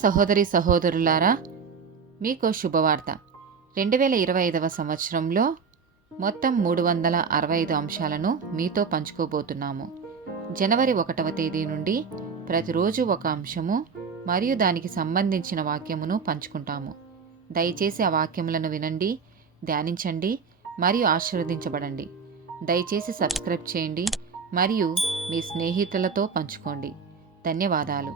సహోదరి సహోదరులారా, మీకు శుభవార్త. 2025 సంవత్సరంలో మొత్తం 365 అంశాలను మీతో పంచుకోబోతున్నాము. జనవరి 1వ తేదీ నుండి ప్రతిరోజు ఒక అంశము మరియు దానికి సంబంధించిన వాక్యమును పంచుకుంటాము. దయచేసి ఆ వాక్యములను వినండి, ధ్యానించండి మరియు ఆశీర్వదించబడండి. దయచేసి సబ్స్క్రైబ్ చేయండి మరియు మీ స్నేహితులతో పంచుకోండి. ధన్యవాదాలు.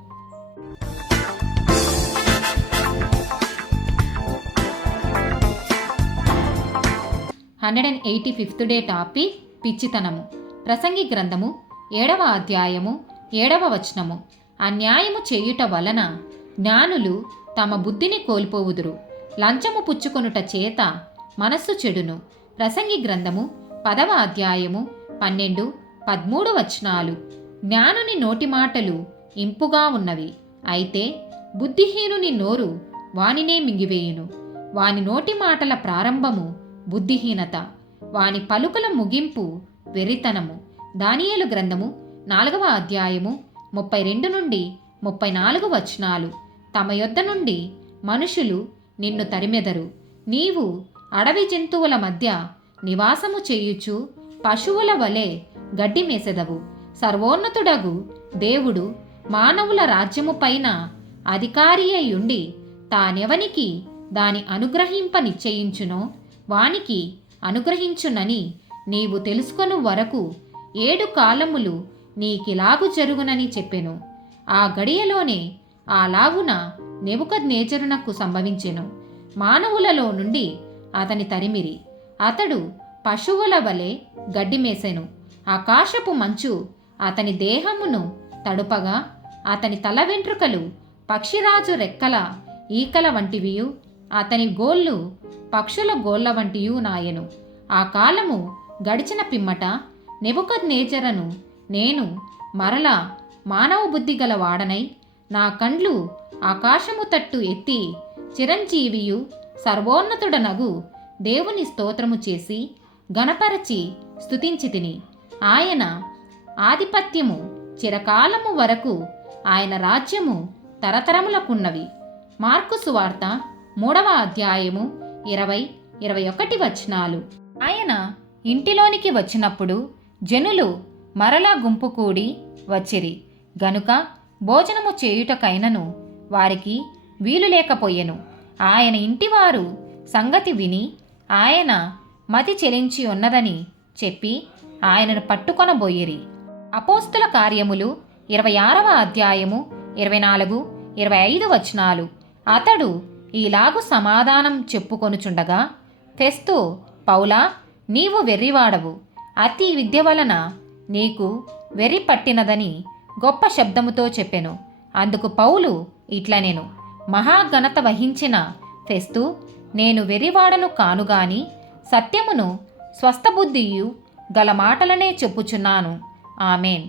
185th day topic పిచ్చితనము. ప్రసంగి గ్రంథము 7వ అధ్యాయము 7వ వచనము. అన్యాయము చేయుట వలన జ్ఞానులు తమ బుద్ధిని కోల్పోవుదురు, లంచము పుచ్చుకొనుట చేత మనస్సు చెడును. ప్రసంగి గ్రంథము 10వ అధ్యాయము 12, 13 వచనాలు. జ్ఞానుని నోటి మాటలు ఇంపుగా ఉన్నవి, అయితే బుద్ధిహీనుని నోరు వానినే మింగివేయును. వాని నోటి మాటల ప్రారంభము బుద్ధిహీనత, వాని పలుకుల ముగింపు వెర్రితనము. దానియేలు గ్రంథము 4వ అధ్యాయము 32 నుండి 34 వచనాలు. తమ యొద్ద నుండి మనుషులు నిన్ను తరిమెదరు, నీవు అడవి జంతువుల మధ్య నివాసము చేయుచు పశువుల వలె గడ్డి మేసెదవు. సర్వోన్నతుడగు దేవుడు మానవుల రాజ్యము పైన అధికారి అయ్యుండి తానెవనికి దాని అనుగ్రహింప నిశ్చయించునో వానికి అనుగ్రహించునని నీవు తెలుసుకొను వరకు 7 కాలములు నీకిలాగు జరుగునని చెప్పెను. ఆ గడియలోనే ఆ లాగున నెబుకద్నెజరునకు సంభవించెను. మానవులలో నుండి అతని తరిమిరి, అతడు పశువుల వలె గడ్డిమేసెను. ఆకాశపు మంచు అతని దేహమును తడుపగా అతని తల వెంట్రుకలు పక్షిరాజు రెక్కల ఈకల వంటివియు, అతని గోళ్ళు పక్షుల గోళ్ళ వంటియు నాయెను. ఆ కాలము గడిచిన పిమ్మట నెబుకద్నెజరును నేను మరలా మానవ బుద్ధి గల వాడనై నా కండ్లు ఆకాశము తట్టు ఎత్తి చిరంజీవియు సర్వోన్నతుడనగు దేవుని స్తోత్రము చేసి గణపరచి స్తుతించితిని. ఆయన ఆధిపత్యము చిరకాలము వరకు, ఆయన రాజ్యము తరతరములకున్నవి. మార్కు సువార్త 3వ అధ్యాయము 20, 21 వచనాలు. ఆయన ఇంటిలోనికి వచ్చినప్పుడు జనులు మరలా గుంపు కూడి వచ్చిరి గనుక భోజనము చేయుటకైనను వారికి వీలు లేకపోయెను. ఆయన ఇంటివారు సంగతి విని ఆయన మతి చెలించి ఉన్నదని చెప్పి ఆయనను పట్టుకొనబోయిరి. అపోస్తుల కార్యములు 26వ అధ్యాయము 24, 25 వచనాలు. అతడు ఈలాగు సమాధానం చెప్పుకొనుచుండగా ఫెస్తు, పౌలా, నీవు వెర్రివాడవు, అతి విద్య వలన నీకు వెర్రి పట్టినదని గొప్ప శబ్దముతో చెప్పెను. అందుకు పౌలు ఇట్లనెను, మహాఘనత వహించిన ఫెస్తు, నేను వెర్రివాడను కానుగాని సత్యమును స్వస్థబుద్ధియు గల మాటలనే చెప్పుచున్నాను. ఆమెన్.